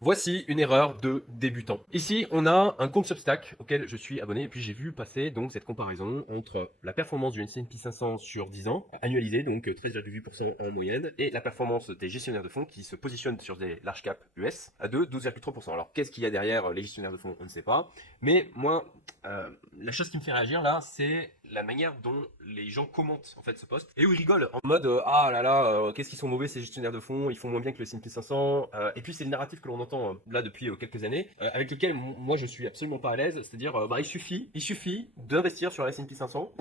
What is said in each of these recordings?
Voici une erreur de débutant. Ici, on a un compte Substack auquel je suis abonné et puis j'ai vu passer donc cette comparaison entre la performance du S&P 500 sur 10 ans, annualisée, donc 13,8% en moyenne, et la performance des gestionnaires de fonds qui se positionnent sur des large cap US à de 12,3%. Alors qu'est-ce qu'il y a derrière les gestionnaires de fonds? On ne sait pas. Mais moi, la chose qui me fait réagir là, c'est la manière dont les gens commentent en fait ce post et où ils rigolent en mode ah là là, qu'est-ce qu'ils sont mauvais ces gestionnaires de fonds, ils font moins bien que le S&P 500. Et puis c'est le narratif que l'on entend là depuis quelques années, avec lequel moi je suis absolument pas à l'aise. C'est-à-dire bah, il suffit d'investir sur le S&P 500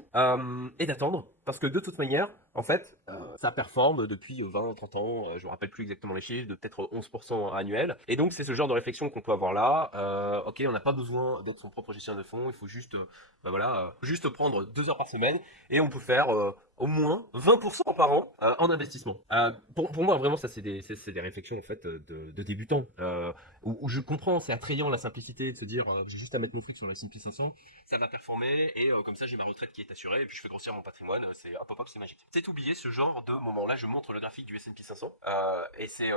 et d'attendre parce que de toute manière, en fait, ça performe depuis 20, 30 ans, je me rappelle plus exactement les chiffres, de peut-être 11% annuel. Et donc c'est ce genre de réflexion qu'on peut avoir là. Ok, on n'a pas besoin d'être son propre gestionnaire de fonds, il faut juste, bah voilà, juste prendre 2 heures par semaine et on peut faire au moins 20% par an en investissement. Pour moi, vraiment, ça, c'est des réflexions en fait de débutants. Où je comprends, c'est attrayant la simplicité de se dire j'ai juste à mettre mon fric sur le S&P 500, ça va performer et comme ça j'ai ma retraite qui est assurée et puis je fais grossir mon patrimoine, c'est hop hop hop, c'est magique. C'est oublié ce genre de moment. Là, je montre le graphique du S&P 500 et c'est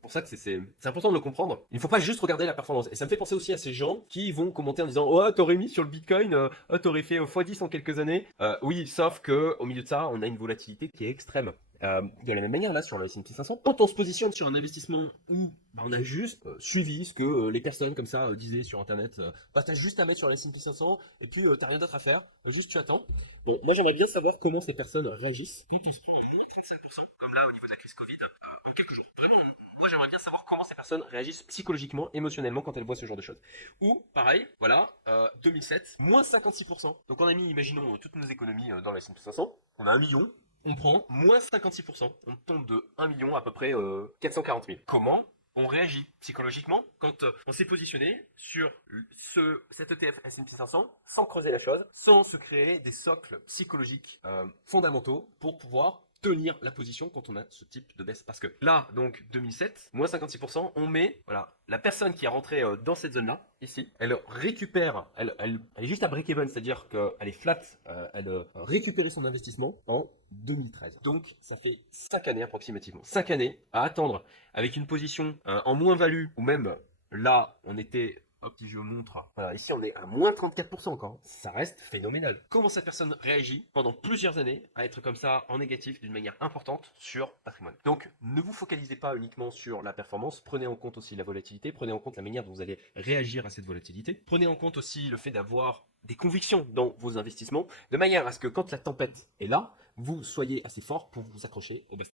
pour ça que c'est important de le comprendre. Il ne faut pas juste regarder la performance. Et ça me fait penser aussi à ces gens qui vont commenter en disant oh t'aurais mis sur le Bitcoin, oh t'aurais fait x10 en quelques années. Oui, sauf que au milieu de ça, on a une volatilité qui est extrême. De la même manière, là, sur le S&P 500, quand on se positionne sur un investissement où bah, on a juste suivi ce que les personnes comme ça disaient sur Internet, bah, t'as juste à mettre sur le S&P 500 et puis t'as rien d'autre à faire, juste tu attends. Bon, moi j'aimerais bien savoir comment ces personnes réagissent quand on se prend en moins 35%, comme là au niveau de la crise Covid, en quelques jours. Vraiment, moi j'aimerais bien savoir comment ces personnes réagissent psychologiquement, émotionnellement quand elles voient ce genre de choses. Ou, pareil, voilà, 2007, moins 56%. Donc on a mis, imaginons, toutes nos économies dans le S&P 500, on a 1 million, on prend moins 56%. On tombe de 1 million à peu près 440 000. Comment on réagit psychologiquement quand on s'est positionné sur cet ETF S&P 500 sans creuser la chose, sans se créer des socles psychologiques fondamentaux pour pouvoir tenir la position quand on a ce type de baisse. Parce que là, donc 2007, moins 56%, on met, voilà, la personne qui est rentrée dans cette zone-là, ici, elle récupère, elle est juste à break-even, c'est-à-dire qu'elle est flat, elle récupère son investissement en 2013. Donc ça fait 5 années approximativement. 5 années à attendre avec une position en moins-value, ou même là, on était hop, si je vous montre. Voilà, ici on est à moins 34% encore. Ça reste phénoménal. Comment cette personne réagit pendant plusieurs années à être comme ça en négatif d'une manière importante sur patrimoine. Donc ne vous focalisez pas uniquement sur la performance, prenez en compte aussi la volatilité, prenez en compte la manière dont vous allez réagir à cette volatilité, prenez en compte aussi le fait d'avoir des convictions dans vos investissements, de manière à ce que quand la tempête est là, vous soyez assez fort pour vous accrocher au bassin.